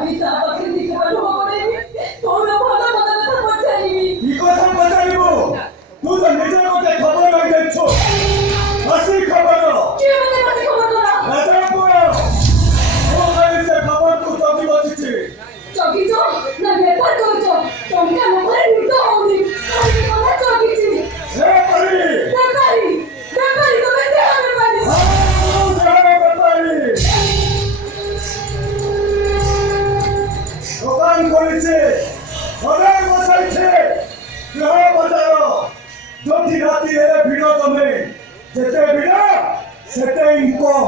আমি তা পাখি দিকে পাঠাবো করে তোর ভালো কথা পৌঁছাইবি কি কথা পৌঁছাইব তুই তো নিজে মতে খবর লই যাচ্ছ হাসি খবর কি মানে মানে খবর তোরা রাজাপুর ও গাইছে খবর তু চকি বসিছি চকিছ না ব্যাপার করছ তোমরা মোবাইল নিতে হওনি আমি কথা চকিছি হে পরি ব্যাপারি ব্যাপারি তুমি দেখাবে পারি দোকান করেছে ঘরে বসাইছে গ্রহ বাজার যদি রাতি এলে ভিড় কমে যেতে ভিড় সেতে ইনকম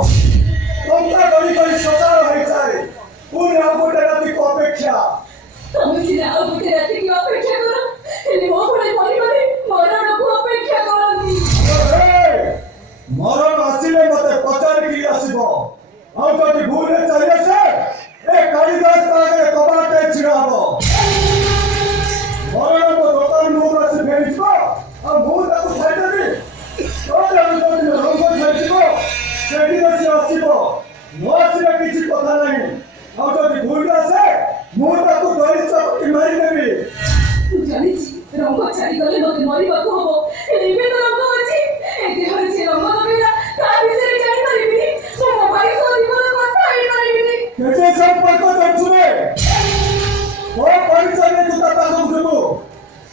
টঙ্কা গড়ি গড়ি সকাল হয়ে যায় পুনে আর গোটে রাতি অপেক্ষা তুমি সিনা আর গোটে রাতি কি অপেক্ষা করো এলি ମୋ ଭଳି ପରିବାରେ ମରଣକୁ ଅପେକ୍ଷା କରନ୍ତି ମରଣ ଆସିଲେ ମତେ ପଚାରିକି ଆସିବ ଆଉ ଯଦି ଭୁଲରେ ଚାଲି ଆସେ ଏ କାଳିଦାସ ପାଖରେ କବାଟେ ଛିଡ଼ା ହବ ମରଣ ମୋ ଦୋକାନ ମୁହଁରୁ ଆସି ଫେରିଯିବ ଆଉ ମୁଁ ତାକୁ ଛାଡ଼ିଦେବି ରଙ୍ଗ ଛାଡ଼ିଯିବ ସେଠିରେ ସେ ଆସିବ ନ ଆସିଲେ କିଛି କଥା ନାହିଁ ଆଉ ଯଦି ଭୁଲରେ ଆସେ ମୁଁ ତାକୁ ଧରି ଚକଟି ମାରିଦେବି ମୁଁ ଜାଣିଛି ରଙ୍ଗ ଛାଡ଼ିଗଲେ ମୋତେ ମରିବାକୁ ହବ ଏବେ ତ ରଙ୍ଗ ଅଛି ଏ ଦେହରେ ସେ ରଙ୍ଗ ନଥିଲା ତା ବିଷୟରେ ଜାଣିପାରିବିନି ମୁଁ ମୋ ଭାଇ ସହ ଜୀବନ କଥା ହେଇପାରିବିନି କେତେ ସମ୍ପର୍କ କରୁଛୁରେ ମୋ ପରିଚୟରେ ତୁ ତା ପାଖକୁ ଯିବୁ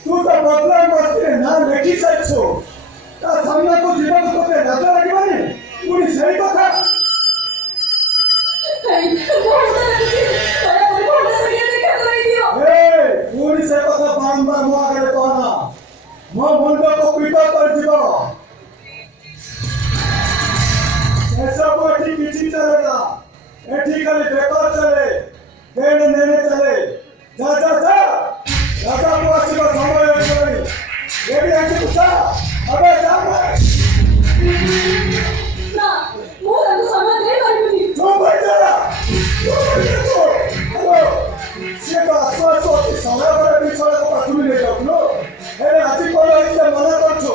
ତୁ ତ ବଦଲା ମସ୍ତିରେ ନାଁ ଲେଖି ସାରିଛୁ ତା ସାମ୍ନାକୁ ଯିବାକୁ ତୋତେ ଲାଜ ଲାଗିବନି ପୁଣି ସେଇ କଥା ପୁଣି ସେ କଥା ବାରମ୍ବାର ମୋ ଆଗରେ କହନା ମୋ ମୁଣ୍ଡକୁ ପିଟ କରିଯିବ ଏସବୁ ଏଠି କିଛି ଚଲେନା ଏଠି ଖାଲି ବେପାର ଚାଲେ ଦେଣ ନେଣେ ଚାଲେ ଯା ଯା ଯା ରାଜାକୁ ଆସିବା ସମୟ ହେଇଗଲାଣି ଏଠି ଆସିବୁ ଯା ଏବେ ଯା ନା ମୁଁ ତାକୁ ସମୟ ଦେଇପାରିବିନି ଚୁପ୍ ହେଇଯା ସିଏ ତ ଆସୁ ଆସୁ ଅତି ସମୟ ପରେ ବିଷୟକୁ ପାଖରୁ ନେଇଯାଉଥିଲୁ ହେଲେ ଆଜି କ'ଣ ଏତେ ମନା କରୁଛୁ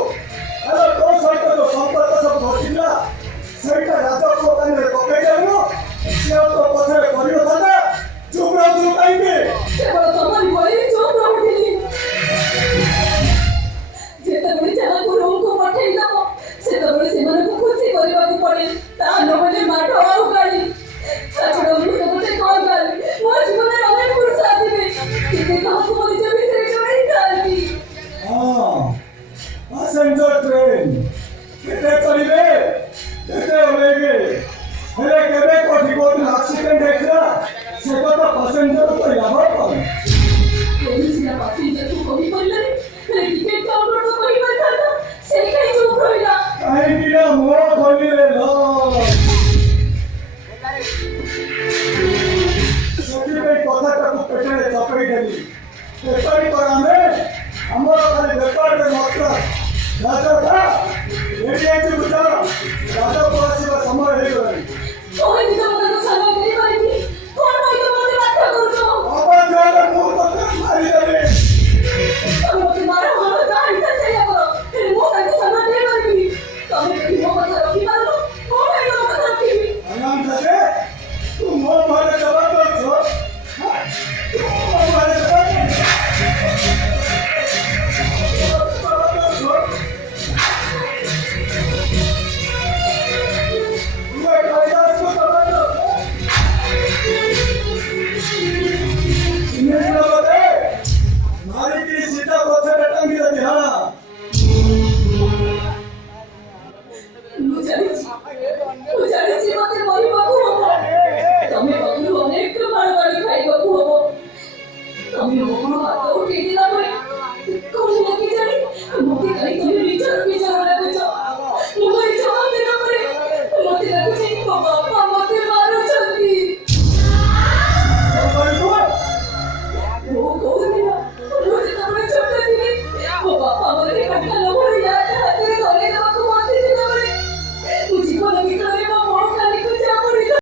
ହେଲେ ତୋ ସହିତ ଯୋଉ ସମ୍ପର୍କ ସବୁ ଘଟିଥିଲା ସେଇଟା ରାଜପୁଅ କାନରେ ପକେଇ ଦେବୁ ସିଏ ଆଉ ତୋ ପଛରେ କରିନଥାନ୍ତା ଚୁପ୍ ରହୁଥିଲୁ କାହିଁକି କେବଳ ତମରି ଭଳି ଚୁପ୍ ରହୁଥିଲି ଯେତେବେଳେ ଯାହାକୁ ରୁମକୁ ପଠେଇଦେବ ସେତେବେଳେ ସେମାନଙ୍କୁ ଖୁସି କରିବାକୁ ପଡେ ତା ନହେଲେ ମାଠ ଆଉ ଗାଳି ତାଛଡ଼ା ମୁଁ ତ ଗୋଟେ କଲ୍ ଗାଳି ମୋ ଜୀବନରେ ଅନେକ ପୁରୁଷ ଆସିବେ କିନ୍ତୁ କାହାକୁ ମୋ ନିଜ ଭିତରେ ଜଣାଇଥାନ୍ତି ହଁ ପାସେଞ୍ଜର ଟ୍ରେନ୍ କେତେ ଚଳିବେ କେତେ ଓହ୍ଲେଇବେ ହେଲେ କେବେ କୋଠି କୋଉଠି ଆକ୍ସିଡେଣ୍ଟ ହେଇଥିଲା ସେ କଥା ପାସେଞ୍ଜର ତ ଲାଭ କ'ଣ ସିନା ପାସେଞ୍ଜରକୁ କହିପାରିଲାନି ହେଲେ ଟିକେଟ କାଉଣ୍ଟରକୁ କହିପାରିଥାନ୍ତା ସେଇ କାହିଁ ଚୁପ୍ ରହିଲା କାହିଁକି ନା ମୋ ଖୋଲିଲେ ସେଥିପାଇଁ କଥାଟାକୁ ପେଟରେ ଚପେଇ ଦେଲି ବେପାରୀ କର ଆମେ ଆମର ଖାଲି ବେପାରରେ ମାତ୍ର ରାଜା ଏଠି ଆସିବୁ ଯା ରାଜାକୁ ଆସିବା ସମୟ ହେଇଗଲାଣି କହିବି ତ ତାକୁ ସମୟ ଦେଇପାରିବି କ'ଣ ପାଇଁ ତ ମୋତେ ବାଧ୍ୟ କରୁଛ ବାବା ଯାହା ମୁଁ ତତେ ମାରିଦେବି ତମେ ମୋତେ ମାର ମାର ଯାହା ଇଚ୍ଛା ସେଇଆ କର ହେଲେ ମୁଁ ତାକୁ ସମୟ ଦେଇପାରିବିନି ତମେ ଯଦି ମୋ କଥା ରଖିପାରୁନ କ'ଣ ପାଇଁ ତମ କଥା ରଖିବି ଆରାମ ସେ ତୁ ମୋ ଘରେ ଜବାବ ଦେଉଛୁ ତୁ ମୋ ଘରେ ଜବାବ ଦେଉଛୁ ମାରିକି ସିଧା ପଛରେ ଟାଙ୍ଗି ଦେବି ହଁ ମୁଁ ଜାଣିଛି